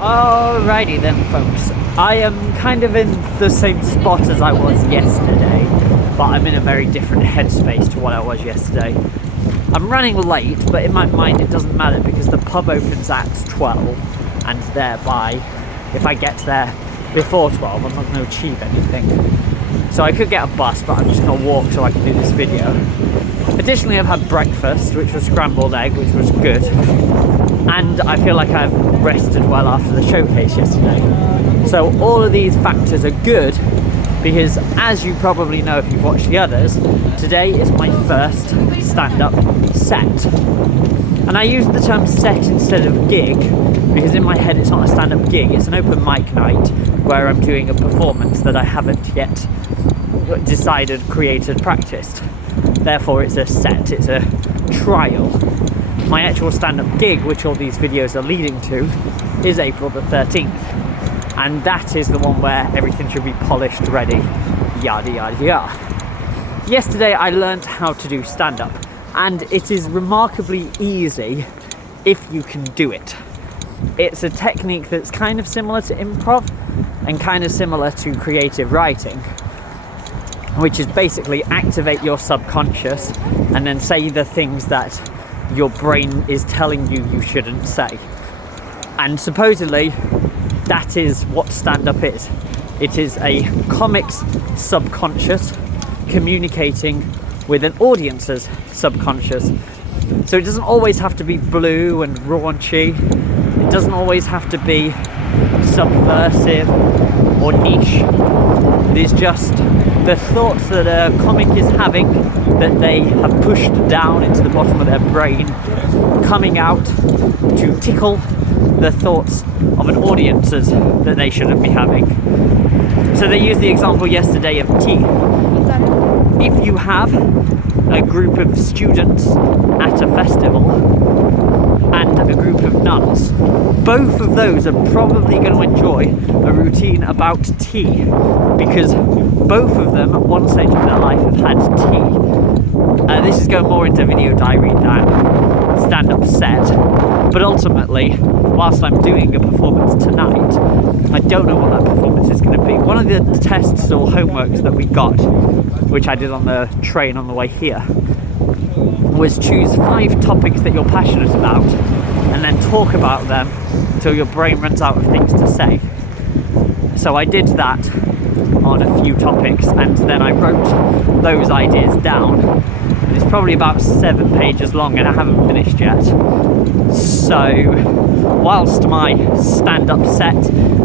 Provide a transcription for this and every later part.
Alrighty then, folks. I am kind of in the same spot as I was yesterday, but I'm in a very different headspace to what I was yesterday. I'm running late, but in my mind it doesn't matter because the pub opens at 12, and thereby, if I get there before 12, I'm not going to achieve anything. So I could get a bus, but I'm just going to walk so I can do this video. Additionally, I've had breakfast, which was scrambled egg, which was good. And I feel like I've rested well after the showcase yesterday. So all of these factors are good because, as you probably know if you've watched the others, today is my first stand-up set. And I use the term set instead of gig because in my head it's not a stand-up gig, it's an open mic night where I'm doing a performance that I haven't yet decided, created, practiced. Therefore it's a set, it's a trial. My actual stand-up gig, which all these videos are leading to, is April the 13th. And that is the one where everything should be polished, ready, yada yada yada. Yesterday I learned how to do stand-up, and it is remarkably easy if you can do it. It's a technique that's kind of similar to improv and kind of similar to creative writing, which is basically activate your subconscious and then say the things that your brain is telling you shouldn't say. And supposedly that is what stand-up is. It is a comic's subconscious communicating with an audience's subconscious. So it doesn't always have to be blue and raunchy. It doesn't always have to be subversive or niche. It is just the thoughts that a comic is having that they have pushed down into the bottom of their brain, coming out to tickle the thoughts of an audience's that they shouldn't be having. So they used the example yesterday of tea. If you have a group of students at a festival and a group of nuns, both of those are probably going to enjoy a routine about tea because both of them at one stage of their life have had tea. This is going more into video diary than stand-up set, but ultimately, whilst I'm doing a performance tonight, I don't know what that performance is going to be. One of the tests or homeworks that we got, which I did on the train on the way here, was choose 5 topics that you're passionate about and then talk about them until your brain runs out of things to say. So I did that on a few topics and then I wrote those ideas down. And it's probably about 7 pages long and I haven't finished yet. So whilst my stand-up set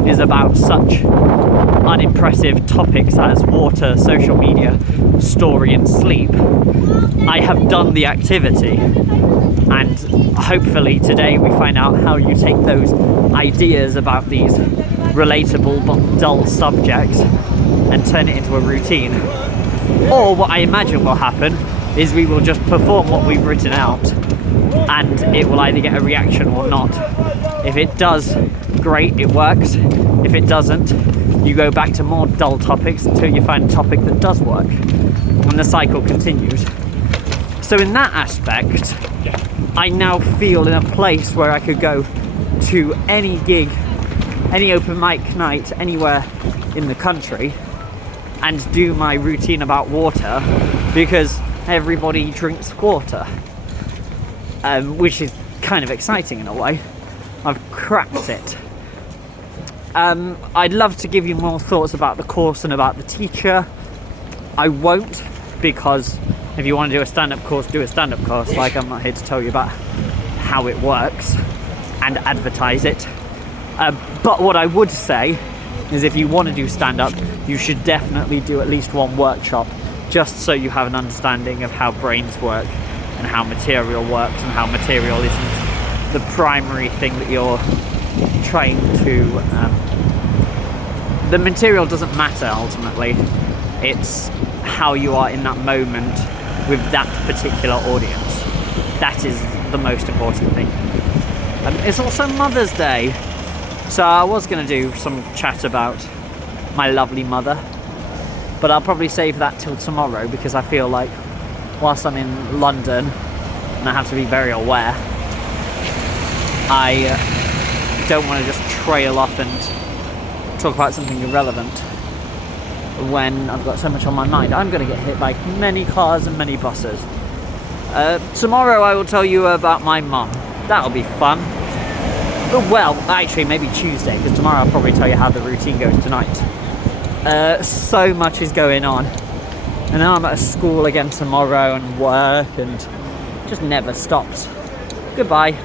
is about such unimpressive topics as water, social media, story and sleep, I have done the activity, and hopefully today we find out how you take those ideas about these relatable but dull subjects and turn it into a routine. Or what I imagine will happen is we will just perform what we've written out and it will either get a reaction or not. If it does, great, it works. If it doesn't, you go back to more dull topics until you find a topic that does work, and the cycle continues. So in that aspect, I now feel in a place where I could go to any gig, any open mic night, anywhere in the country and do my routine about water because everybody drinks water, which is kind of exciting in a way. I've cracked it. I'd love to give you more thoughts about the course and about the teacher. I won't, because if you want to do a stand-up course, do a stand-up course. Like, I'm not here to tell you about how it works and advertise it. But what I would say is if you want to do stand-up, you should definitely do at least one workshop, just so you have an understanding of how brains work and how material works and how material isn't the primary thing that you're trying to... the material doesn't matter ultimately. It's how you are in that moment with that particular audience. That is the most important thing. It's also Mother's Day, so I was going to do some chat about my lovely mother, but I'll probably save that till tomorrow because I feel like whilst I'm in London and I have to be very aware, I don't want to just trail off and talk about something irrelevant when I've got so much on my mind. I'm going to get hit by many cars and many buses. Tomorrow I will tell you about my mum. That'll be fun. Well, actually, maybe Tuesday, because tomorrow I'll probably tell you how the routine goes tonight. So much is going on. And now I'm at school again tomorrow and work, and just never stops. Goodbye.